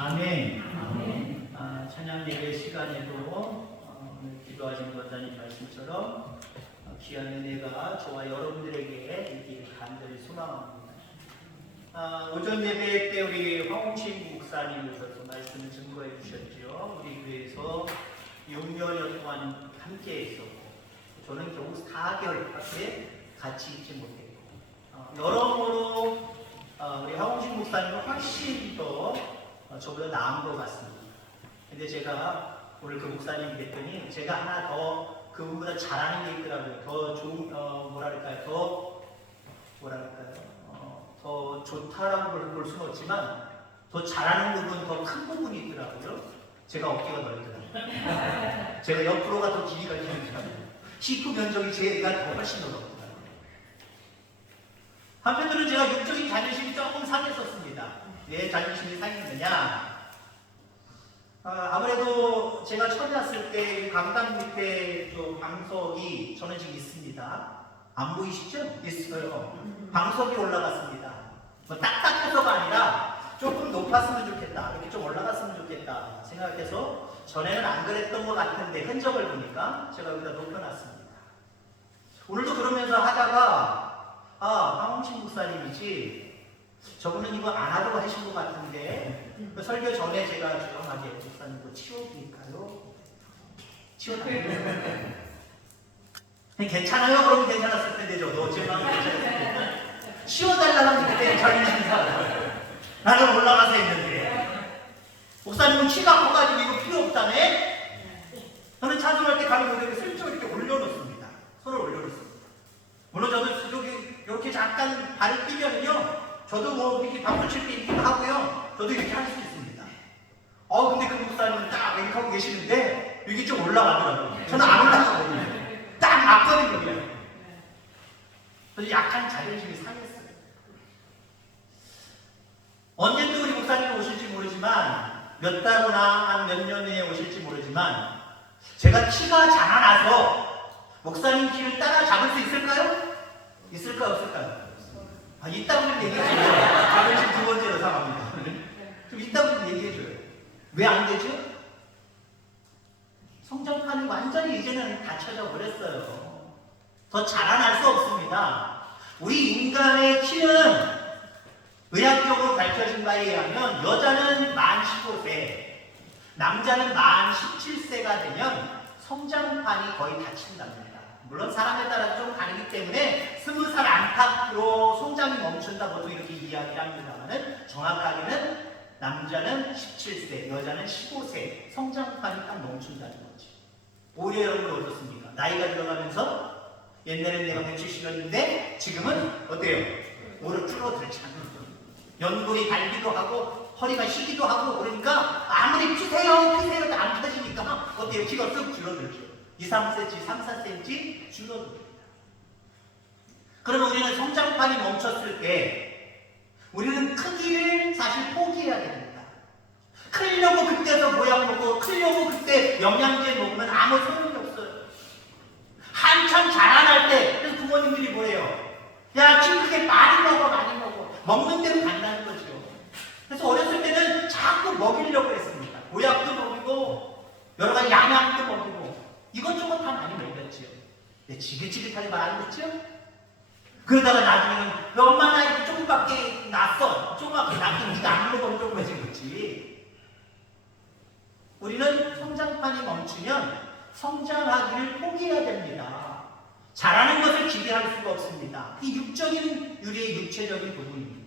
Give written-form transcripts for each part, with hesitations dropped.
아멘. 찬양 예배 시간에도 기도하신 원장님 말씀처럼 귀한 은혜가 저와 여러분들에게 있기를 간절히 소망합니다. 오전 예배 때 우리 황홍신 목사님 오셔서 말씀을 증거해 주셨죠. 우리 교회에서 6년여 동안 함께 했었고 저는 겨우 4개월밖에 같이 있지 못했고 여러모로 우리 황홍신 목사님은 훨씬 더 저보다 나은 것 같습니다. 근데 제가 오늘 그 목사님 뵀더니 제가 하나 더 그분보다 잘하는 게 있더라고요. 더 좋은 더 좋다라고 볼 수는 없지만 더 잘하는 부분, 더 큰 부분이 있더라고요. 제가 어깨가 넓더라고요. 제가 옆으로가 더 길이가 길더라고요. 히프 면적이 제가 더 훨씬 넓더라고요. 한편으로는 제가 육적인 자존심이 조금 상했었습니다. 왜 자존심이 상했느냐? 아무래도 제가 처음 왔을 때 강당 밑에 방석이 저는 지금 있습니다. 안 보이시죠? 있어요. 방석이 올라갔습니다. 뭐 딱딱해서가 아니라 조금 높았으면 좋겠다. 이렇게 좀 올라갔으면 좋겠다 생각해서 전에는 안 그랬던 것 같은데 흔적을 보니까 제가 여기다 높여놨습니다. 오늘도 그러면서 하다가 황홍신 목사님이지 저분은 이거 안 하도록 하신 것 같은데 설교 전에 제가 조용하게 목사님도 치워드릴까요? 치워드릴까요? 괜찮아요? 그러면 괜찮았을 텐데 저도 제 마음이 괜찮았을 텐데 치워달라는 그때 자존심이 상해요. 나는 올라가서 했는데 목사님은 키가 커가지고 이거 필요 없다네? 저는 찬송할 때 가면 여기 슬쩍 이렇게 올려놓습니다. 손을 올려놓습니다. 물론 저도 이렇게 잠깐 발을 뛰면요 저도 뭐 이렇게 박수 칠 때 이렇게 하고요. 저도 이렇게 할 수 있습니다. 근데 그 목사님은 딱 이렇게 하고 계시는데 이게 좀 올라가더라고요. 저는 안 올라가거든요. 딱 맞거든요. 그냥. 그래서 약간 자존심이 상했어요. 언제 또 우리 목사님이 오실지 모르지만 몇 달 후나 한 몇 년 후에 오실지 모르지만 제가 키가 자라나서 목사님 키를 따라잡을 수 있을까요? 있을까요? 없을까요? 있다고 얘기해줘요. 자존심 두 번째로 상합니다. 좀 있다고 얘기해줘요. 왜 안 되죠? 성장판이 완전히 이제는 닫혀져 버렸어요. 더 자라날 수 없습니다. 우리 인간의 키는 의학적으로 밝혀진 바에 의하면 여자는 만 15세, 남자는 만 17세가 되면 성장판이 거의 닫힌답니다. 물론 사람에 따라 좀 다르기 때문에 20살 안팎으로 성장이 멈춘다 보통 이렇게 이야기를 합니다만 정확하게는 남자는 17세, 여자는 15세 성장판이 딱 멈춘다는 거지. 올해 여러분 어떻습니까? 나이가 들어가면서 옛날엔 내가 170이었는데 지금은 어때요? 오히려 줄어들잖아요. 연골이 달기도 하고 허리가 쉬기도 하고 그러니까 아무리 피세요 안 펴지니까 어때요? 키가 쓱 줄어들죠. 2, 3cm, 3, 4cm 줄어듭니다. 그러면 우리는 성장판이 멈췄을 때 우리는 크기를 사실 포기해야 됩니다. 크려고 그때서 모양 먹고 크려고 그때 영양제 먹으면 아무 소용이 없어요. 한참 자라날 때 그래서 부모님들이 뭐래요? 야, 키 크게 많이 먹어. 먹는 대로 간다는 거죠. 그래서 어렸을 때는 자꾸 먹이려고 했습니다. 보약도 먹이고 여러 가지 양약도 먹이고 이것저것 다 많이 먹였지요. 지긋지긋하게 말 안 듣죠? 그러다가 나중에는 엄마 나 이렇게 조금밖에 났어. 조금밖에 났더니 네가 안 먹으면 조금해진 거지. 우리는 성장판이 멈추면 성장하기를 포기해야 됩니다. 자라는 것을 기대할 수가 없습니다. 이 육적인 우리의 육체적인 부분입니다.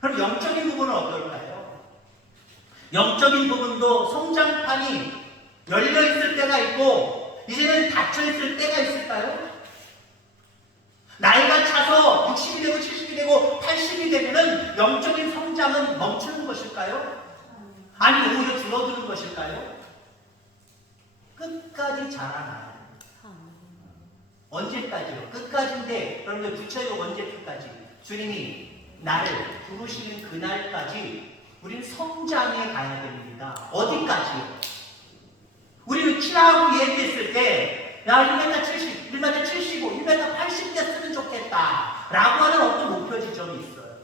그럼 영적인 부분은 어떨까요? 영적인 부분도 성장판이 열려있을 때가 있고 이제는 닫혀있을 때가 있을까요? 나이가 차서 60이 되고 70이 되고 80이 되면 영적인 성장은 멈추는 것일까요? 아니 오히려 줄어드는 것일까요? 끝까지 자라나요. 언제까지요? 끝까지인데 그런데 구체적으로 언제 끝까지? 주님이 나를 부르시는 그날까지 우리는 성장해 가야 됩니다. 어디까지요? 우리는 키라고 얘기했을 때 야 1m 70, 1m 75, 1m 80 됐으면 좋겠다 라고 하는 어떤 목표 지점이 있어요.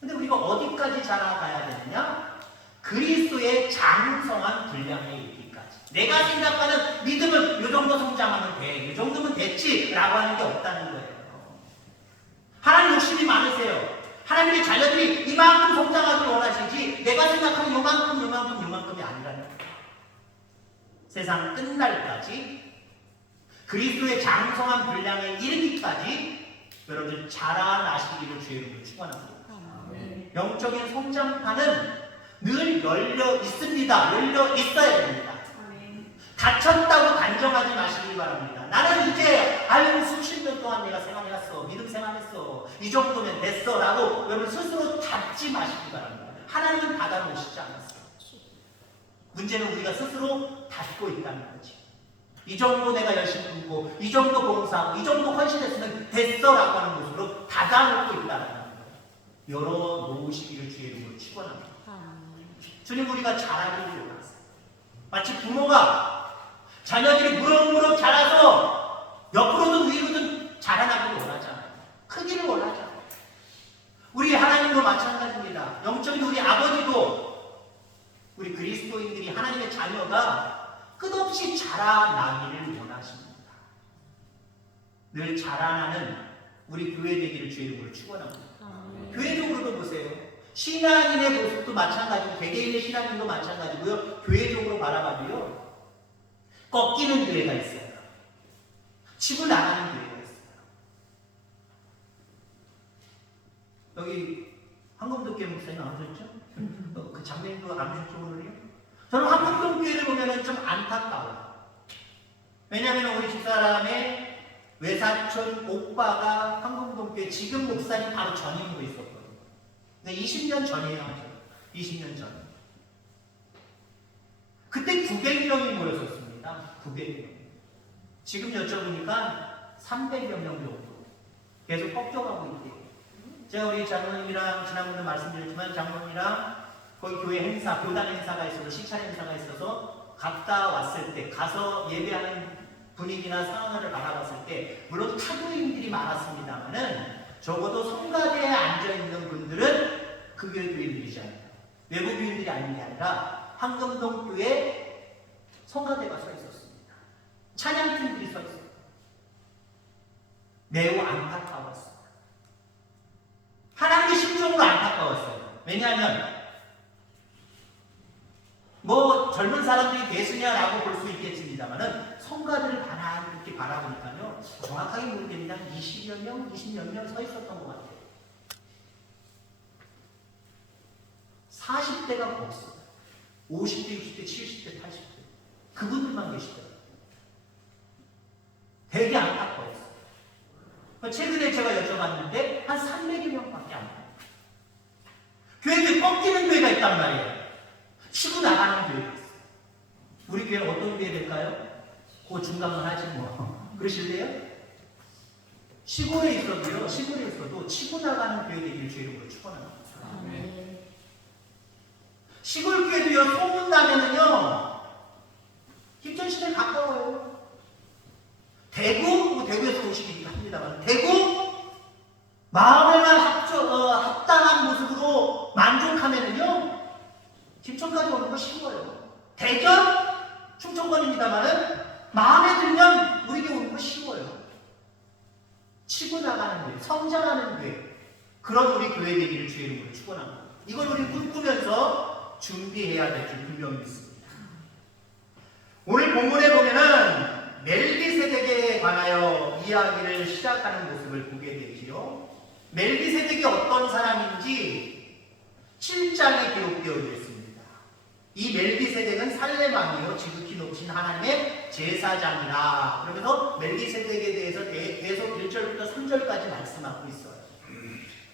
근데 우리가 어디까지 자라가야 되느냐? 그리스도의 장성한 분량에 이르기까지. 내가 생각하는 믿음은 이 정도 성장하면 돼, 이 정도면 됐지 라고 하는 게 없다는 거예요. 하나님 욕심이 많으세요. 하나님의 자녀들이 이만큼 성장하기를 원하시지 내가 생각하는 요만큼이 아니라는 거예요. 세상 끝날까지 그리스도의 장성한 분량에 이르기까지 여러분들 자라나시기를 주의 이름으로 축원합니다. 영적인 성장판은 늘 열려 있습니다. 열려 있어야 됩니다. 닫혔다고 단정하지 마시기 바랍니다. 나는 이제 수십 년 동안 내가 생활해왔어, 믿음 생활했어, 이 정도면 됐어 라고 여러분 스스로 닫지 마시기 바랍니다. 하나님은 닫아놓으시지 않았어요. 문제는 우리가 스스로 닫고 있다는 거지. 이 정도 내가 열심히 공부하고 이 정도 봉사하고 이 정도 헌신했으면 됐어 라고 하는 모습으로 닫아놓고 있다는 거예요. 열어놓으시기를 주의 이름으로 축원합니다. 주님, 우리가 자라기를 원하세요. 마치 부모가 자녀들이 무럭무럭 자라서 옆으로든 위로든 자라나기를 원하잖아요. 크기를 원하잖아요. 우리 하나님도 마찬가지입니다. 영적인 우리 아버지도 우리 그리스도인들이 하나님의 자녀가 끝없이 자라나기를 원하십니다. 늘 자라나는 우리 교회 되기를 주의 이름으로 축원합니다. 교회적으로도 보세요. 신앙인의 모습도 마찬가지고 개개인의 신앙인도 마찬가지고요. 교회적으로 바라봐도요. 꺾이는 교회가 있어요. 치고 나가는 교회가 있어요. 여기 황금도교회 목사님 나오셨죠? 그 장면도 안 보셨죠 오늘요? 저는 황금도교회를 보면 좀 안타까워요. 왜냐하면 우리 집사람의 외사촌 오빠가 황금도교회 지금 목사님 바로 전임으로 있었거든요. 20년 전이에요. 20년 전. 그때 900명이 모였었습니다. 900명. 지금 여쭤보니까 300여 명 정도. 계속 꺾여가고 있대요. 제가 우리 장로님이랑 지난번에 말씀드렸지만 장로님이랑 거기 교회 행사, 교단 행사가 있어서 시찰 행사가 있어서 갔다 왔을 때 가서 예배하는 분위기나 상황을 알아봤을 때 물론 타교인들이 많았습니다만은 적어도 성가대에 앉아있는 분들은 그 교회 교인들이지 않아요. 외부 교인들이 아닌 게 아니라 황금동 교회 성가대가 서 있었습니다. 찬양팀들이 서 있었습니다. 매우 안타까웠어요. 하나님의 심정으로 안타까웠어요. 왜냐하면 뭐 젊은 사람들이 대수냐라고 볼 수 있겠습니다만은 성가들을 이렇게 바라보니까요 정확하게 모르겠는데 한 20여 명, 20몇 명 서 있었던 것 같아요. 40대가 없어요. 50대, 60대, 70대, 80대 그분들만 계시더라고요. 되게 안타까웠어요. 최근에 제가 여쭤봤는데 한 300여 명밖에 안 돼요. 교회에 꺾이는 교회가 있단 말이에요. 치고 나가는 교회가 있어요. 우리 교회는 어떤 교회 될까요? 그 중간만 하지 뭐. 그러실래요? 시골에 있어도요, 시골에 있어도 치고 나가는 교회 되기를 주의 이름으로 축원합니다. 시골 교회도요, 소문나면은요, 김천시대 가까워요. 대구, 뭐 대구에서 오시긴 합니다만, 대구, 마음에만 합당한 모습으로 만족하면은요, 김천까지 오는 거 쉬워요. 대전, 충청권입니다만은, 마음에 들면 우리에게 오는 거 쉬워요. 치고 나가는 교회, 성장하는 교회, 그런 우리 교회 되기를 주의 이름으로 축원합니다. 이걸 우리 꿈꾸면서 준비해야 될 줄 분명히 믿습니다. 오늘 본문에 보면은 멜기세덱에 관하여 이야기를 시작하는 모습을 보게 되지요. 멜기세덱이 어떤 사람인지 7장에 기록되어 있습니다. 이 멜기세덱은 살레방이요, 지극히 높으신 하나님의 제사장이라. 그러면서 멜기세덱에 대해서 계속 1절부터 3절까지 말씀하고 있어요.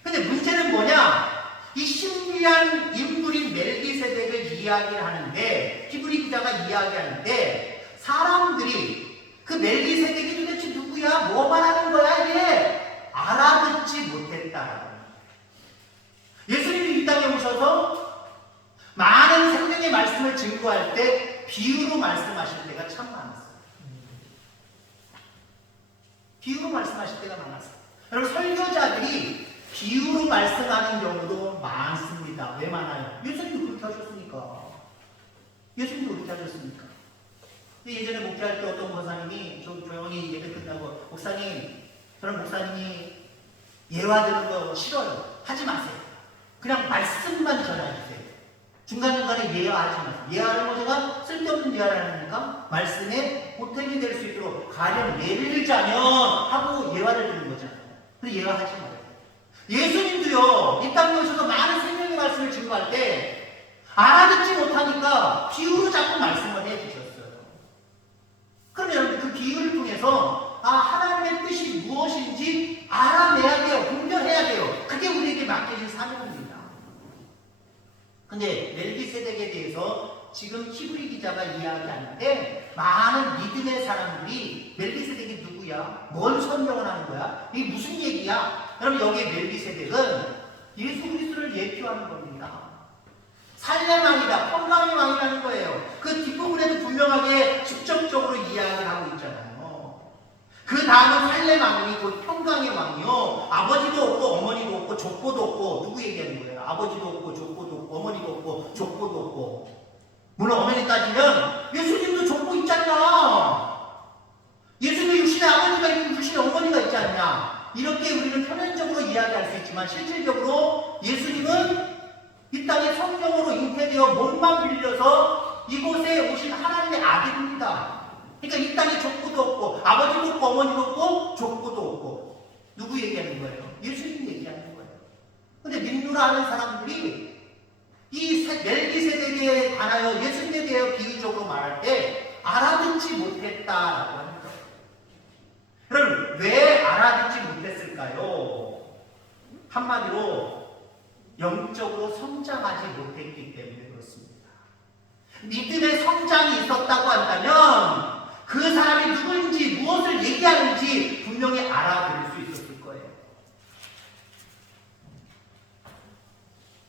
근데 문제는 뭐냐? 이 신비한 인물인 멜기세덱을 이야기를 하는데, 히브리 기자가 이야기하는데, 사람들이 그 멜기세덱이 도대체 누구야? 뭐 말하는 거야? 이게 알아듣지 못했다라고. 예수님이 이 땅에 오셔서 많은 생명의 말씀을 증거할 때 비유로 말씀하실 때가 참 많았어요. 비유로 말씀하실 때가 많았어요. 여러분, 설교자들이 비유로 말씀하는 경우도 많습니다. 많습니다. 왜 많아요? 예수님도 그렇게 하셨으니까. 예수님도 그렇게 하셨으니까. 예전에 목회할 때 어떤 목사님이 조용히 예배 끝나고, 목사님, 저는 목사님이 예화 드는 거 싫어요. 하지 마세요. 그냥 말씀만 전해주세요. 중간중간에 예화하지 마세요. 예화하는 거 제가 쓸데없는 예화를 하니까 말씀에 보탬이 될 수 있도록 가령 예를 들자면 하고 예화를 드는 거잖아요. 근데 예화하지 말아요. 예수님도요, 이 땅에 오셔서 많은 생명의 말씀을 증거할 때 알아듣지 못하니까 비유로 자꾸 말씀을 해주셨어요. 그러면 여러분 그 비유를 통해서 하나님의 뜻이 무엇인지 알아내야 돼요. 분별해야 돼요. 그게 우리에게 맡겨진 사명입니다. 근데 멜기세덱에 대해서 지금 히브리 기자가 이야기하는데 많은 믿음의 사람들이 멜기세덱이 누구야? 뭘 설명을 하는 거야? 이게 무슨 얘기야? 여러분 여기에 멜기세덱은 예수 그리스도를 예표하는 겁니다. 살렘 왕이다, 평강의 왕이라는 거예요. 그 뒷부분에도 분명하게 직접적으로 이야기를 하고 있잖아요. 그 다음은 살렘 왕이 곧 평강의 왕이요. 아버지도 없고 어머니도 없고 족보도 없고. 누구 얘기하는 거예요? 아버지도 없고 족보도 없고 어머니도 없고 족보도 없고. 물론 어머니 따지면 예수님도 족보 있지 않냐? 예수님도 육신의 아버지가 있고 육신의 어머니가 있지 않냐? 이렇게 우리는 표면적으로 이야기할 수 있지만 실질적으로 예수님은 이 땅에 성령으로 잉태되어 몸만 빌려서 이곳에 오신 하나님의 아들입니다. 그러니까 이 땅에 족보도 없고 아버지도 없고 어머니도 없고 족보도 없고. 누구 얘기하는 거예요? 예수님 얘기하는 거예요. 근데 민누라는 사람들이 이 멜기세덱에 관하여 예수님에 대해 비유적으로 말할 때 알아듣지 못했다라고 하는 거예요. 그럼 왜 알아듣지 못했을까요? 한마디로 영적으로 성장하지 못했기 때문에 그렇습니다. 믿음의 성장이 있었다고 한다면 그 사람이 누구인지 무엇을 얘기하는지 분명히 알아들을 수 있었을 거예요.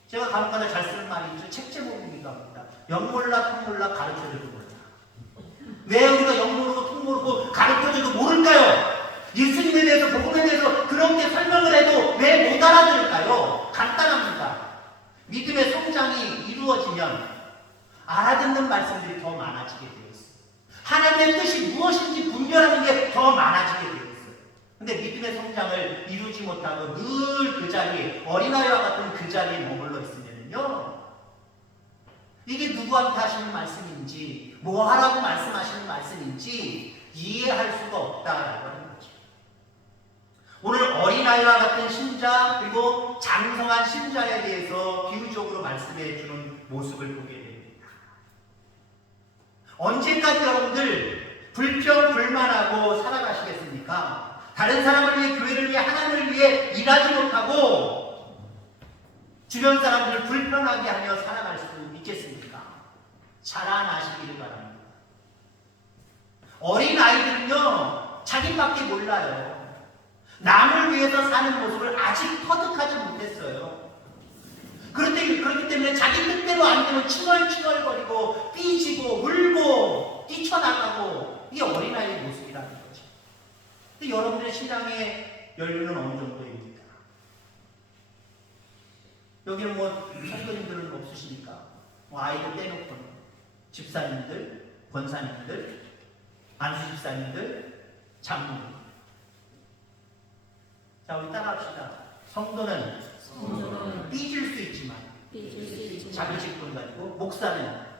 제가 간혹가다 잘 쓰는 말이 있죠. 책 제목이기도 합니다. 영 몰라 통 몰라 가르쳐줘도 몰라. 왜 우리가 영 모르고 통 모르고 가르쳐줘도 모를까요? 예수님에 대해서 복음에 대해서 그렇게 설명을 해도 왜 못 알아들을까요? 간단합니다. 믿음의 성장이 이루어지면 알아듣는 말씀들이 더 많아지게 되어 있어요. 하나님의 뜻이 무엇인지 분별하는 게 더 많아지게 되어 있어요. 근데 믿음의 성장을 이루지 못하고 늘 그 자리에 어린아이와 같은 그 자리에 머물러 있으면요, 이게 누구한테 하시는 말씀인지 뭐 하라고 말씀하시는 말씀인지 이해할 수가 없다라고 하는 거죠. 오늘 어린아이와 같은 신자 그리고 장성한 신자에 대해서 비유적으로 말씀해 주는 모습을 보게 됩니다. 언제까지 여러분들 불평불만하고 살아가시겠습니까? 다른 사람을 위해, 교회를 위해, 하나님을 위해 일하지 못하고 주변 사람들을 불편하게 하며 살아갈 수 있겠습니까? 자라나시기를 바랍니다. 어린아이들은요, 자기밖에 몰라요. 남을 위해서 사는 모습을 아직 터득하지 못했어요. 그렇기 때문에 자기 뜻대로 안 되면 칭얼칭얼거리고 삐지고 울고 뛰쳐나가고, 이게 어린아이의 모습이라는 거죠. 근데 여러분들의 신앙의 연륜은 어느 정도입니까? 여기는 뭐 선교님들은 없으시니까 뭐 아이들 떼놓고는 집사님들, 권사님들, 안수 집사님들, 장로님. 자, 우리 따라합시다. 성도는 삐질 수 있지만 자기 직분 가지고, 목사는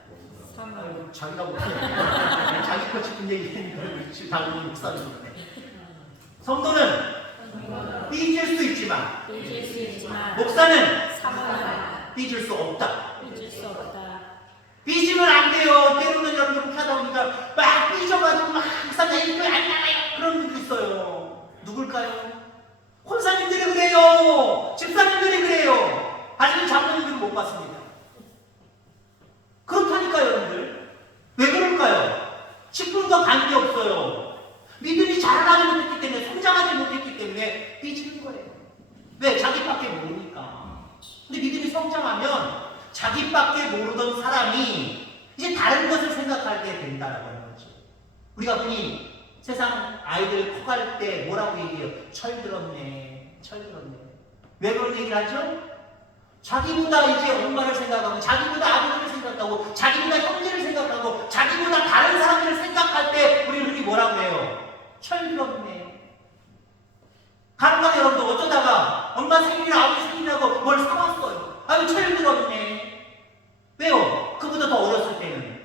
자기가 목사야. 자기 거 직분 얘기했는데 다른 목사는 그러네. 성도는 삐질 수 있지만 목사는 삐질 수 없다. 삐지면 안 돼요. 때로는 여러분 그렇게 하다 보니까 막 삐져가지고 막 목사님 이거 안 나가요. 그런 분도 있어요. 누굴까요? 권사님들이 그래요. 집사님들이 그래요. 아직은 장로님들은 못 봤습니다. 그렇다니까요, 여러분들. 왜 그럴까요? 직분과 관계없어요. 믿음이 자라나지 못했기 때문에, 성장하지 못했기 때문에 삐지는 거예요. 왜? 자기밖에 모르니까. 근데 믿음이 성장하면 자기밖에 모르던 사람이 이제 다른 것을 생각하게 된다라고 하는 거죠. 우리가 흔히 세상 아이들 커갈 때 뭐라고 얘기해요? 철들었네, 철들었네. 왜 그런 얘기를 하죠? 자기보다 이제 엄마를 생각하고, 자기보다 아버지를 생각하고, 자기보다 형제를 생각하고, 자기보다 다른 사람들을 생각할 때 우리 흔히 뭐라고 해요? 철들었네. 가능한 여러분도 어쩌다가 엄마 생일이나 아버지 생일이라고 뭘 사왔어요. 아유, 철들었네. 왜요? 그보다 더 어렸을 때는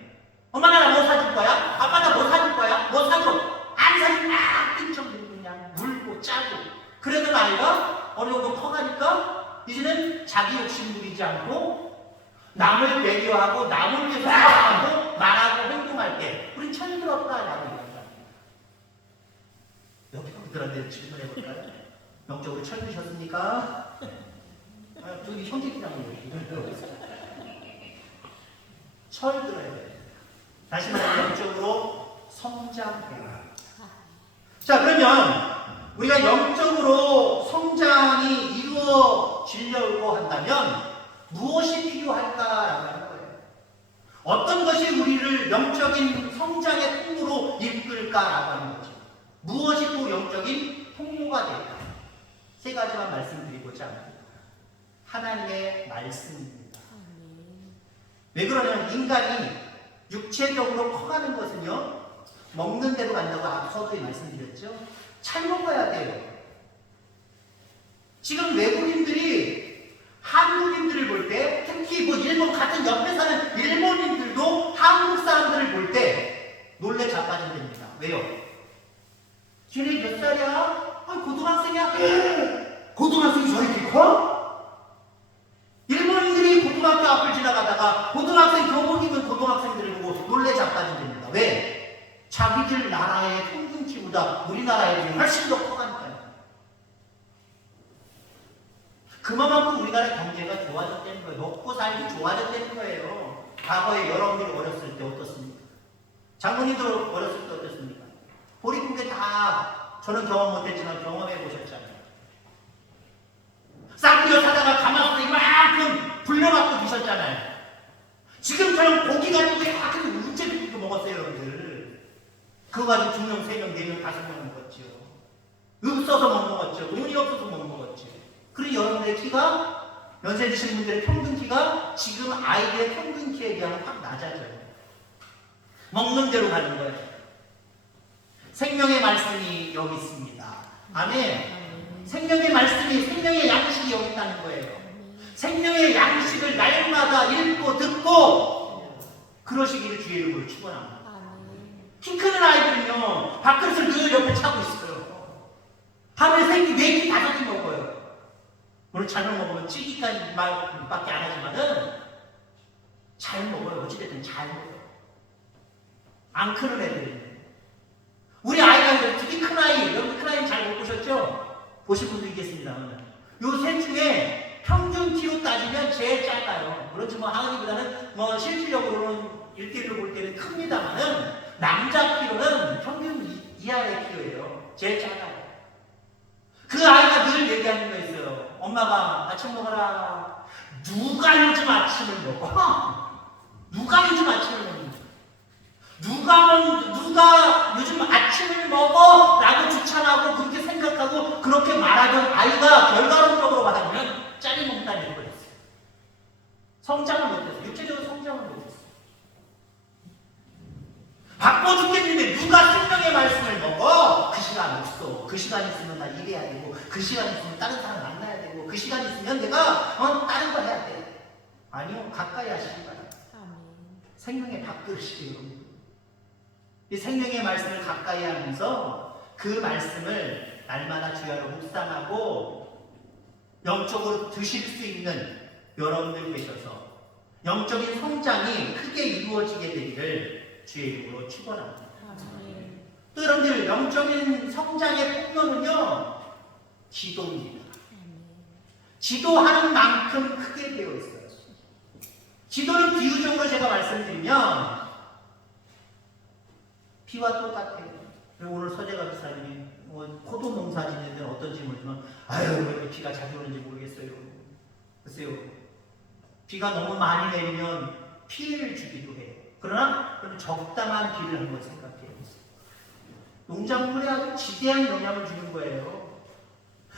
엄마 나 뭐 사줄 거야? 아빠 나 뭐 사줄 거야? 뭐 사줘? 안 사줄 막 띵청대고 그냥 물고 짜고. 그러던 아이가 어느 정도 커가니까 이제는 자기 욕심 부리지 않고 남을 배려하고 남을 위해서 생각하고 말하고 행동할 때 우린 철들었다라고 얘기합니다. 옆에 분들한테 질문해볼까요? 영적으로 철드셨습니까? 저기 형제끼리랑 얘기해요. 철들어야 돼요. 다시 말해 영적으로 성장해라. 자, 그러면 우리가 영적으로 성장이 이루어지려고 한다면 무엇이 필요할까라고 하는 거예요. 어떤 것이 우리를 영적인 성장의 통로로 이끌까라고 하는 거죠. 무엇이 또 영적인 통로가 될까? 세 가지만 말씀드리고자 합니다. 하나님의 말씀입니다. 왜 그러냐면 인간이 육체적으로 커가는 것은요, 먹는 대로 간다고 앞서도 말씀드렸죠. 잘 먹어야 돼요. 지금 외국인들이 한국인들을 볼 때, 특히 뭐 일본 같은 옆에 사는 일본인들도 한국 사람들을 볼 때 놀래 자빠진답니다. 왜요? 쟤네 몇 살이야? 고등학생이야? 고등학생이 저렇게 커? 일본인들이 고등학교 앞을 지나가다가 고등학생 교복 입은 고등학생들을 보고 놀래 자빠진답니다. 왜? 자기들 나라의 평균치보다 우리나라의 비율이 훨씬 더 커가니까요. 그만큼 우리나라 경제가 좋아졌다는 거예요. 먹고 살기 좋아졌다는 거예요. 과거에 여러분들이 어렸을 때 어떻습니까? 장모님도 어렸을 때 어떻습니까? 보릿고개 다 저는 경험 못했지만 경험해 보셨잖아요. 쌍둥이 사다가 가마솥에 이만큼 불려갖고 드셨잖아요. 지금처럼 고기가 이렇게 우째도 먹었어요, 여러분들. 그거 가지고 2명, 3명, 4명, 5명 먹었죠. 없어서 못 먹었죠. 돈이 없어서 못 먹었죠. 그리고 여러분들의 키가, 연세 드신 분들의 평균 키가 지금 아이들의 평균 키에 비하면 확 낮아져요. 먹는 대로 가는 거예요. 생명의 말씀이 여기 있습니다. 아멘. 생명의 말씀이, 생명의 양식이 여기 있다는 거예요. 생명의 양식을 날마다 읽고 듣고 그러시기를 주의 이름으로 축원합니다. 키 크는 아이들은요, 밥그릇을 늘 옆에 차고 있어요. 하루에 3끼, 4끼, 5끼 먹어요. 물론 잘못 먹으면 찌기까지 밖에 안 하지만은 잘 먹어요. 어찌됐든 잘 먹어요. 안 크는 애들은. 우리 아이가 특히 큰 아이, 여기 큰 아이 잘 못 보셨죠? 보실 분도 있겠습니다만 요 셋 중에 평균 키로 따지면 제일 작아요. 그렇지 뭐 하은이보다는 뭐 실질적으로는 1대1로 볼 때는 큽니다만은 남자 키로는 평균 이하의 키로예요. 제일 작아요. 그 아이가 늘 얘기하는 거 있어요. 엄마가 아침 먹어라. 누가 요즘 아침을 먹어? 누가 요즘 아침을 먹어? 누가 요즘 아침을 먹어? 라고 주찬하고 그렇게 생각하고 그렇게 말하던 아이가 결과론적으로 받아보면 짜리몽땅 잃어버렸어요. 성장을 못했어요. 육체적으로 성장을 못했어요. 바빠 죽겠는데 누가 생명의 말씀을 먹어? 그 시간 없어. 그 시간 있으면 나 일해야 되고 그 시간 있으면 다른 사람 만나야 되고 그 시간 있으면 내가 다른 거 해야 돼. 아니요. 가까이 하시기 바랍니다. 생명의 밥그릇이에요. 이 생명의 말씀을 가까이 하면서 그 말씀을 날마다 주야로 묵상하고 영적으로 드실 수 있는 여러분들 계셔서 영적인 성장이 크게 이루어지게 되기를 주의 이름으로 축원합니다. 또 여러분들 영적인 성장의 통로는요, 기도입니다. 기도하는 만큼 크게 되어 있어요. 기도는 비유적으로 제가 말씀드리면 비와 똑같아요. 오늘 서재가 비사님이 포도 농사 짓는 데는 어떤지 모르지만 왜 비가 자주 오는지 모르겠어요. 글쎄요. 비가 너무 많이 내리면 피해를 주기도 해요. 그러나 적당한 비를 한번 생각해요. 농작물에 아주 지대한 영향을 주는 거예요.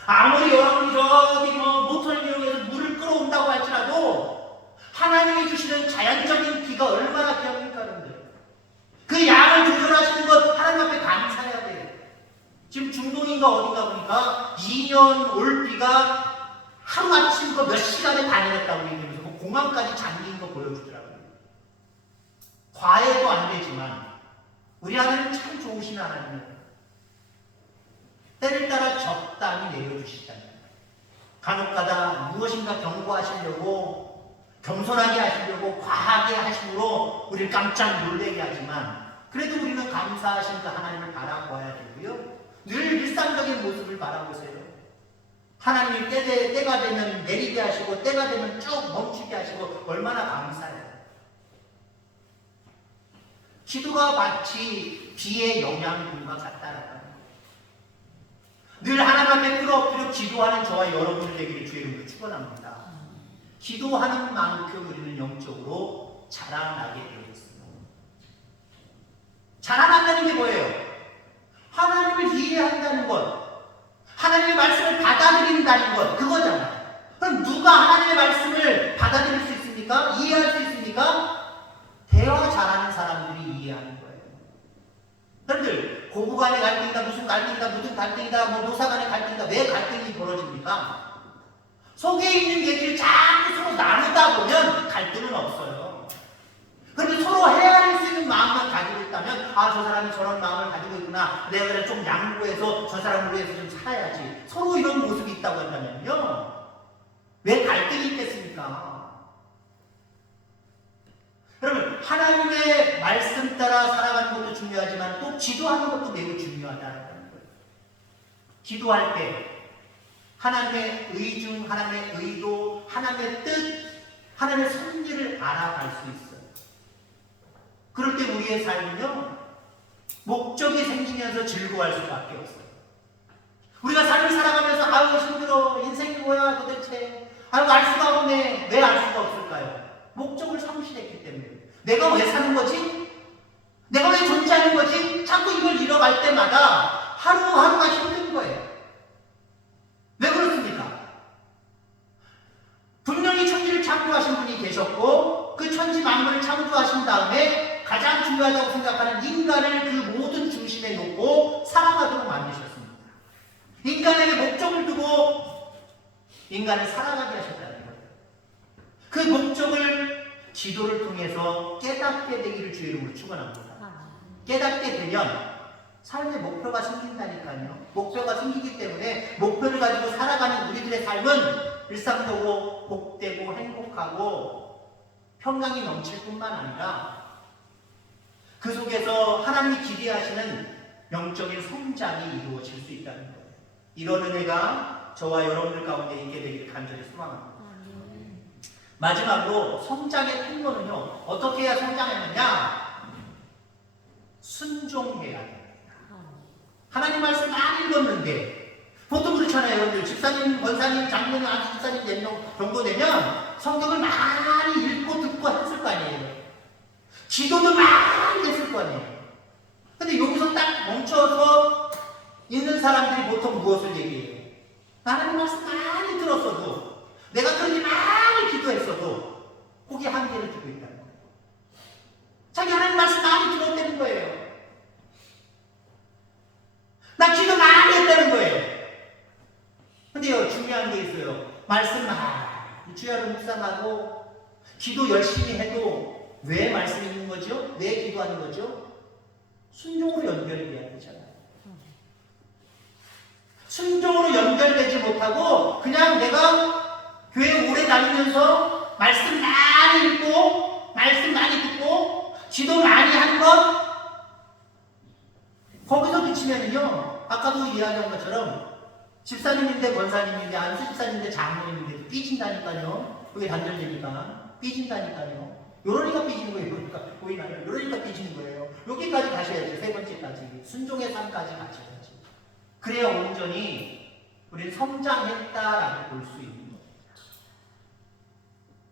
아무리 여러분이 저기 모터를 이용해서 물을 끌어온다고 할지라도 하나님이 주시는 자연적인 비가 얼마나 귀합니까, 여러분들? 그 양을 조절하시는 것 하나님 앞에 감사해야 돼요. 지금 중동인가 어딘가 보니까 2년 올 비가 하루아침 몇 시간에 다 내렸다고 얘기하면서 공항까지 잠긴 거 보여주더라고요. 과해도 안 되지만 우리 하나님은 참 좋으신 하나님이에요. 때를 따라 적당히 내려주시잖아요. 간혹가다 무엇인가 경고하시려고 겸손하게 하시려고 과하게 하심으로 우리를 깜짝 놀라게 하지만 그래도 우리는 감사하신 그 하나님을 바라보아야 되고요. 늘 일상적인 모습을 바라보세요. 하나님이 때가 되면 내리게 하시고 때가 되면 쭉 멈추게 하시고 얼마나 감사해요. 기도가 마치 비의 영향분과 같다라는 거예요. 늘 하나님 앞에 끌어엎드려 기도하는 저와 여러분들 되기를 주의 이름으로 축원합니다. 기도하는 만큼 우리는 영적으로 자라나게 되어 있습니다. 자라난다는 게 뭐예요? 하나님을 이해한다는 것, 하나님의 말씀을 받아들인다는 것, 그거잖아요. 그럼 누가 하나님의 말씀을 받아들일 수 있습니까? 이해할 수 있습니까? 대화 잘하는 사람들이 이해하는 거예요. 여러분들, 고부간의 갈등이다, 무슨 갈등이다, 노사 간의 갈등이다, 왜 갈등이 벌어집니까? 속에 있는 얘기를 자꾸 서로 나누다 보면 갈등은 없어요. 그런데 서로 헤아릴 수 있는 마음만 가지고 있다면 저 사람이 저런 마음을 가지고 있구나. 내가 그래 좀 양보해서 저 사람을 위해서 좀 살아야지. 서로 이런 모습이 있다고 한다면요. 왜 갈등이 있겠습니까? 여러분, 하나님의 말씀 따라 살아가는 것도 중요하지만 또 기도하는 것도 매우 중요하다는 거예요. 기도할 때 하나님의 의중, 하나님의 의도, 하나님의 뜻, 하나님의 섭리를 알아갈 수 있어요. 그럴 때 우리의 삶은요, 목적이 생기면서 즐거워할 수밖에 없어요. 우리가 삶을 살아가면서 아유 힘들어, 인생이 뭐야 도대체, 아유 알 수가 없네. 왜 알 수가 없을까요? 목적을 상실했기 때문에. 내가 왜 사는 거지? 내가 왜 존재하는 거지? 자꾸 이걸 잃어갈 때마다 하루하루가 힘든 거예요. 왜 그렇습니까? 분명히 천지를 창조하신 분이 계셨고 그 천지 만물을 창조하신 다음에 가장 중요하다고 생각하는 인간을 그 모든 중심에 놓고 살아가도록 만드셨습니다. 인간에게 목적을 두고 인간을 살아가게 하셨다는 거예요. 그 목적을 기도를 통해서 깨닫게 되기를 주의 이름으로 축원합니다. 깨닫게 되면 삶의 목표가 생긴다니까요. 목표가 생기기 때문에 목표를 가지고 살아가는 우리들의 삶은 일상적으로 복되고 행복하고 평강이 넘칠 뿐만 아니라 그 속에서 하나님이 기대하시는 영적인 성장이 이루어질 수 있다는 거예요. 이런 은혜가 저와 여러분들 가운데 있게 되기를 간절히 소망합니다. 마지막으로 성장의 통로는요, 어떻게 해야 성장하느냐? 순종해야 됩니다. 하나님 말씀 많이 읽었는데 보통 그렇잖아요. 여러분들 집사님, 권사님, 장로님, 안수집사님 4명 정도 되면 성경을 많이 읽고 듣고 했을 거 아니에요. 기도도 많이 했을 거 아니에요. 근데 여기서 딱 멈춰서 있는 사람들이 보통 무엇을 얘기해요? 하나님 말씀 많이 들었어도 내가 그렇게 많이 기도했어도 거기에 한계를 두고 있다는 거예요. 자기 하나님 말씀 많이 들었다는 거예요. 나 기도 많이 했다는 거예요. 근데요, 중요한 게 있어요. 말씀 많이 주야로 묵상하고 기도 열심히 해도 왜 말씀 읽는 거죠? 왜 기도하는 거죠? 순종으로 연결이 돼야 되잖아요. 순종으로 연결되지 못하고 그냥 내가 교회 오래 다니면서 말씀 많이 읽고 말씀 많이 듣고 기도 많이 한 것 거기서 그치면요, 아까도 이야기한 것처럼 집사님인데 권사님인데 안수집사님인데 장로님인데 삐진다니까요. 그게 단절되니까 삐진다니까요. 요러니까 삐지는 거예요. 그러니까 보이나요? 요러니까 삐지는 거예요. 여기까지 가셔야죠. 3번째까지 순종의 삶까지 가셔야죠. 그래야 온전히 우리는 성장했다라고 볼 수 있는 겁니다.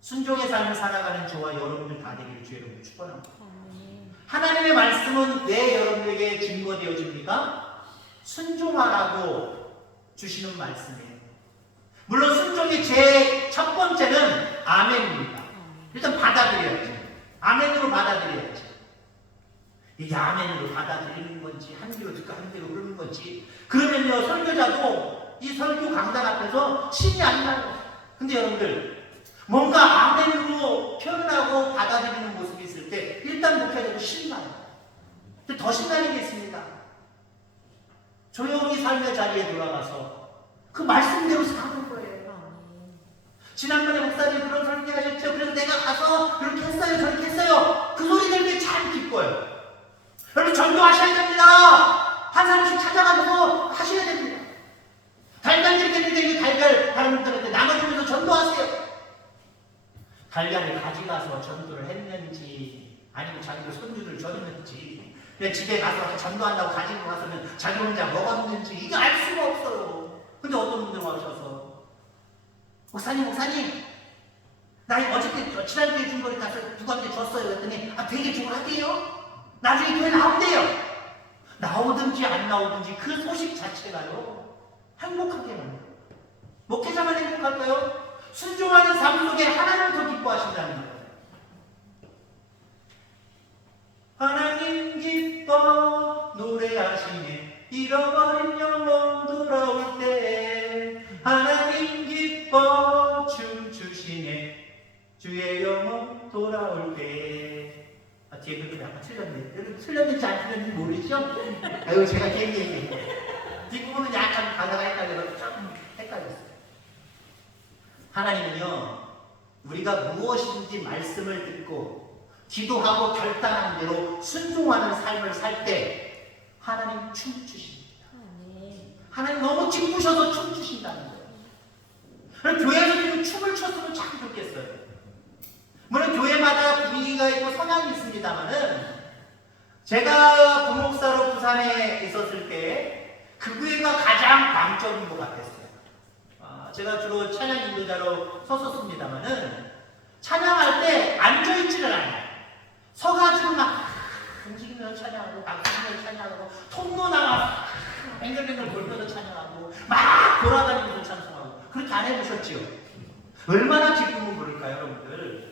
순종의 삶을 살아가는 저와 여러분들 다 되기를 주의 이름으로 축원합니다. 하나님의 말씀은 왜 여러분에게 증거되어집니까? 순종하라고 주시는 말씀이에요. 물론 순종의 제 첫 번째는 아멘입니다. 일단 받아들여야죠. 아멘으로 받아들여야죠. 이게 아멘으로 받아들이는 건지 한 귀로 듣고 한 귀로 흐르는 건지 그러면요 설교자도 이 설교 강단 앞에서 신이 안 나요. 근데 여러분들 뭔가 아멘으로 표현하고 받아들이는 모습이 있을 때 일단 목회자도 신나요. 근데 더 신나는 게 있습니다. 조용히 삶의 자리에 돌아가서 그 말씀대로 사는 거예요. 지난번에 목사님 그런 설교 하셨죠? 그래서 내가 가서 이렇게 했어요, 저렇게 했어요. 그 소리 들을 때 참 기뻐요. 여러분 전도하셔야 됩니다. 한 사람씩 찾아가서 하셔야 됩니다. 달걀 드리겠는데 이 달걀 다른 분들한테 나눠주면서 전도하세요. 달걀을 가져가서 전도를 했는지 아니면 자기도 손주들 줬는지 그냥 집에 가서 전도한다고 가지고 가서는 자기 혼자 먹었는지 이거 알 수가 없어요. 근데 어떤 분들 와셔서 목사님 나 어저께 지난주에 준 거를 가서 누구한테 줬어요. 그랬더니 되게 좋아하대요. 나중에 교회 나온대요. 나오든지 안 나오든지 그 소식 자체가요 행복하게 만들어요. 목회자만 행복할까요? 순종하는 삶 속에 하나님을 더 기뻐하신다는 거예요. 하나님 기뻐 노래하시네 잃어버린 영혼 돌아올 때 하나님 기뻐 춤추시네 주의 영혼 돌아올 때 뒤에 그렇게 약간 틀렸네. 여러분 틀렸는지 안 틀렸는지 모르죠? 아이고 제가 괜히 뒷부분은 약간 가사가 헷갈려서 조금 헷갈렸어요. 하나님은요 우리가 무엇인지 말씀을 듣고 기도하고 결단한 대로 순종하는 삶을 살 때 하나님 춤추십니다. 하나님 너무 기쁘셔서 춤추신다는 거예요. 교회에서 지금 춤을 췄으면 참 좋겠어요. 물론 교회마다 분위기가 있고 성향이 있습니다만은 제가 부목사로 부산에 있었을 때 그 교회가 가장 광적인 것 같았어요. 제가 주로 찬양 인도자로 섰었습니다만은 찬양할 때 앉아있지를 않아요. 서가지고 막 움직이면서 찬양하고 박수치면서 찬양하고 통로 나가서 뱅글뱅글 돌면서 찬양하고 막 돌아다니면서 찬송하고 그렇게 안 해보셨지요? 얼마나 기쁨을 모를까요 여러분들?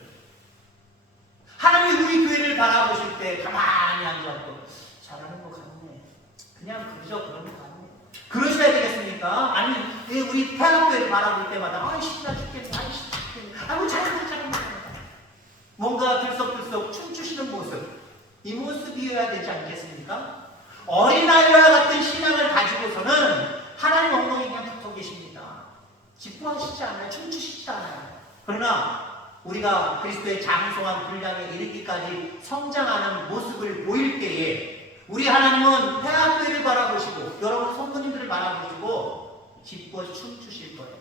하나님이 우리 교회를 바라보실 때 가만히 앉아서 잘하는 것 같네. 그냥 그저 그런 것 같네. 그러셔야 되겠습니까? 아니면 우리 태학교회를 바라볼 때마다 신나 죽겠네. 아이고 잘한다. 뭔가 들썩들썩 춤추시는 모습 이 모습이어야 되지 않겠습니까? 어린아이와 같은 신앙을 가지고서는 하나님 엉덩이 그냥 붙어 계십니다. 기뻐하시지 않아요. 춤추시지 않아요. 그러나 우리가 그리스도의 장성한 분량에 이르기까지 성장하는 모습을 보일 때에 우리 하나님은 태학교회를 바라보시고 여러분 성도님들을 바라보시고 기뻐 춤추실 거예요.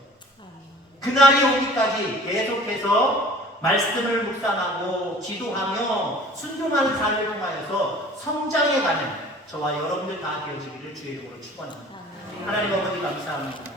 그날이 오기까지 계속해서 말씀을 묵상하고 기도하며 순종하는 삶을 통하여서 성장해가는 저와 여러분들 다 되어지기를 주의 이름으로 축원합니다. 하나님 아버지 감사합니다.